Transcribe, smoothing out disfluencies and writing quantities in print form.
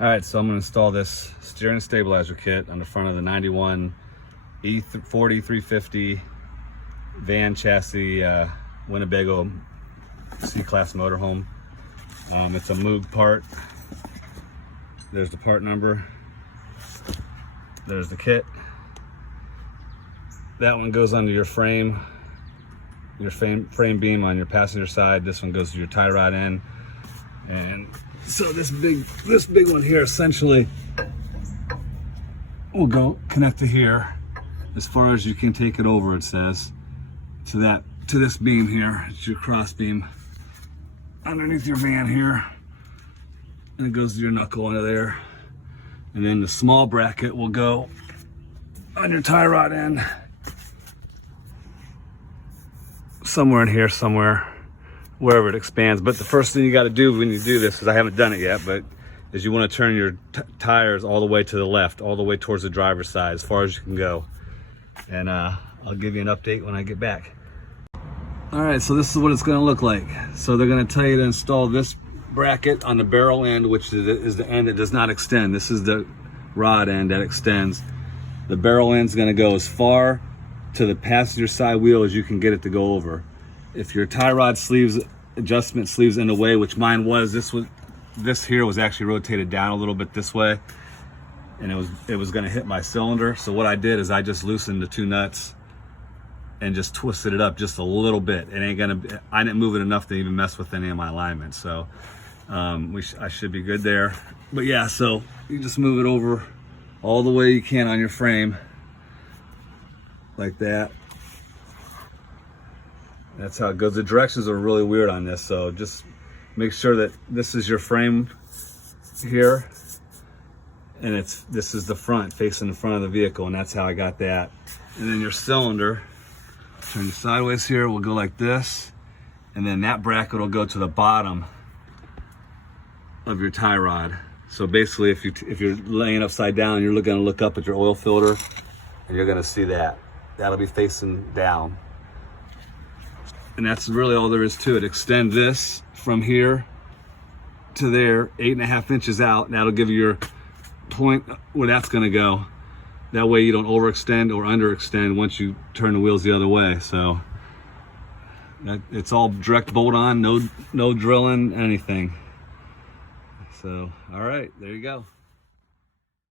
All right, so I'm gonna install this steering stabilizer kit on the front of the 91 Ford E350 van chassis Winnebago C-Class motorhome. It's a Moog part. There's the part number. There's the kit. That one goes under your frame beam on your passenger side. This one goes to your tie rod end. And so this big one here essentially will go connect to here as far as you can take it over, it says, to this beam here. It's your cross beam underneath your van here, and it goes to your knuckle under there. And then the small bracket will go on your tie rod end somewhere in here, wherever it expands. But the first thing you got to do when you do this, is I haven't done it yet, but is you want to turn your tires all the way to the left, all the way towards the driver's side, as far as you can go. And I'll give you an update when I get back. All right, so this is what it's going to look like. So they're going to tell you to install this bracket on the barrel end, which is the end that does not extend. This is the rod end that extends. The barrel end is going to go as far to the passenger side wheel as you can get it to go over. If your tie rod sleeves, adjustment sleeves in the way, which mine was, this here was actually rotated down a little bit this way, and it was going to hit my cylinder. So what I did is I just loosened the two nuts and just twisted it up just a little bit. I didn't move it enough to even mess with any of my alignment. So I should be good there. But yeah, so you just move it over all the way you can on your frame, like that. That's how it goes. The directions are really weird on this, so just make sure that this is your frame here, and this is the front, facing the front of the vehicle, and that's how I got that. And then your cylinder, turn it sideways here, will go like this, and then that bracket will go to the bottom of your tie rod. So basically, if you're laying upside down, you're gonna look up at your oil filter, and you're gonna see that. That'll be facing down. And that's really all there is to it. Extend this from here to there, 8.5 inches out, and that'll give you your point where that's gonna go. That way you don't overextend or underextend once you turn the wheels the other way. So it's all direct bolt on, no drilling, anything. So, all right, there you go.